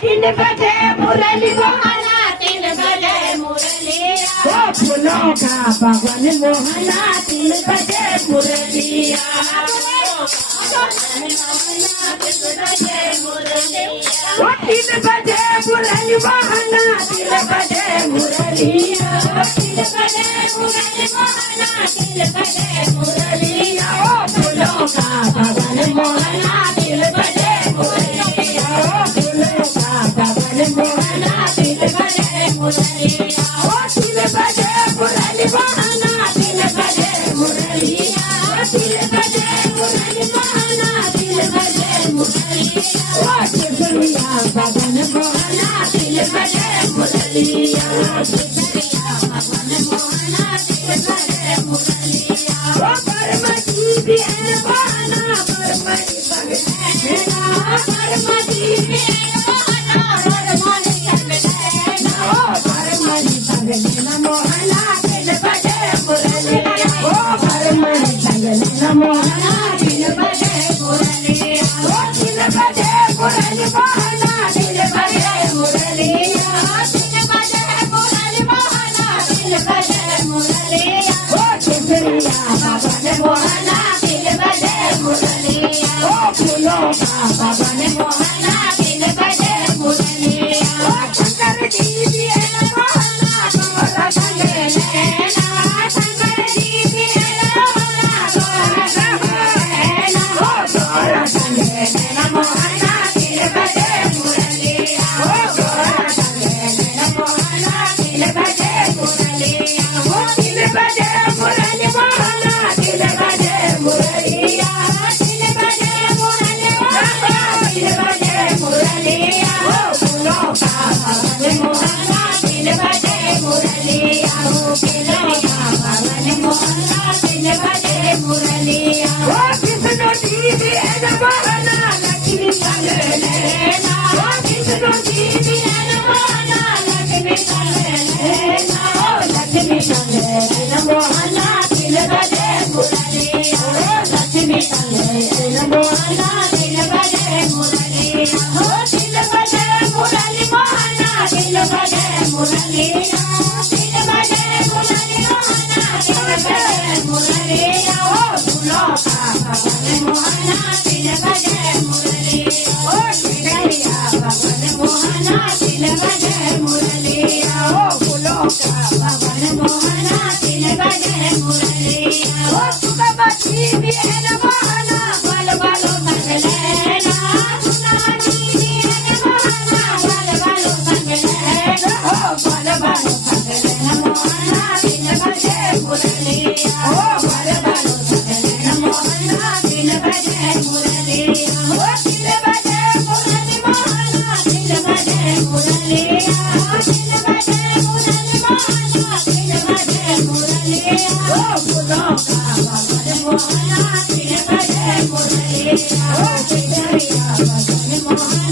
तीन बजे मुरली मोहना, तीन बजे मुरलिया। वो फूलों का भवन मोहना, तीन बजे मुरलिया। वो तीन बजे मुरली मोहना, तीन बजे मुरलिया। तीन बजे मुरली मोहना, तीन बजे मुरलिया। वो फूलों का भवन मोहना, तीन बजे मुरलिया। वो फूलों का भवन मोहना, तीन बजे मुरलिया। वो तीन बजे मुरली मोहना, तीन बजे मुरलिया। तीन बजे मुरली मोहना, तीन बजे मुरलिया। वो केसरिया भवन मोहना, तीन बजे मुरलिया। केसरिया भवन मोहना, तीन बजे मुरलिया। वो परमती भी है मोहना, परमती भगना, परमती भी है मोहना, परमती भगना। वो परमती भगना मोहना, तीन बजे मुरलिया। वो परमती भगना मोहना, तीन बजे मुरलिया। वो तीन बजे मुरली मोहना, तीन बजे मुरलिया। तीन बजे मुरली मोहना, तीन बजे मुरलिया। वो केसरिया भवन मोहना, तीन बजे मुरलिया। वो फूलों का भवन मोहना, तीन बजे मुरलिया। वो शंकर जी भी है मोहना, तोरा संग लेना। शंकर जी भी है मोहना, तोरा संग लेना। वो तोरा संग लेना मोहना, तीन बजे मुरलिया। वो तोरा संग लेना मोहना, तीन बजे मुरलिया। वो तीन बजे मुरली मोहना, तीन बजे मुरलिया। तीन बजे मुरली मोहना, तीन बजे मुरलिया। वो फूलों का भवन मोहना, तीन बजे मुरलिया। वो फूलों का भवन मोहना, तीन बजे मुरलिया। वो कृष्ण जी भी है मोहना, लक्ष्मी संग लेना। वो कृष्ण जी भी है मोहना, लक्ष्मी संग लेना। वो लक्ष्मी संग लेना मोहना, तीन बजे मुरलिया। वो लक्ष्मी संग लेना मोहना, तीन बजे मुरलिया। वो तीन बजे मुरली मोहना, तीन बजे मुरलिया। तीन बजे मुरली मोहना, तीन बजे मुरलिया। वो फूलों का भवन मोहना, तीन बजे मुरलिया। वो केसरिया भवन मोहना, तीन बजे मुरलिया। वो फूलों का भवन मोहना, तीन बजे मुरलिया। वो सुगमती भी है मोहना, बल बलो संग लेना। सुगमती भी है मोहना, बल बलो संग लेना। हो बल बलो संग लेना मोहना, तीन बजे मुरलिया। हो बल बलो संग लेना मोहना, तीन बजे मुरलिया। हो तीन बजे मुरली मोहना, तीन बजे मुरलिया। तीन बजे मुरली मोहना, तीन बजे मुरलिया। हो फूलों का भवन मोहना, तीन बजे मुरलिया। हो केसरिया भवन मोहना,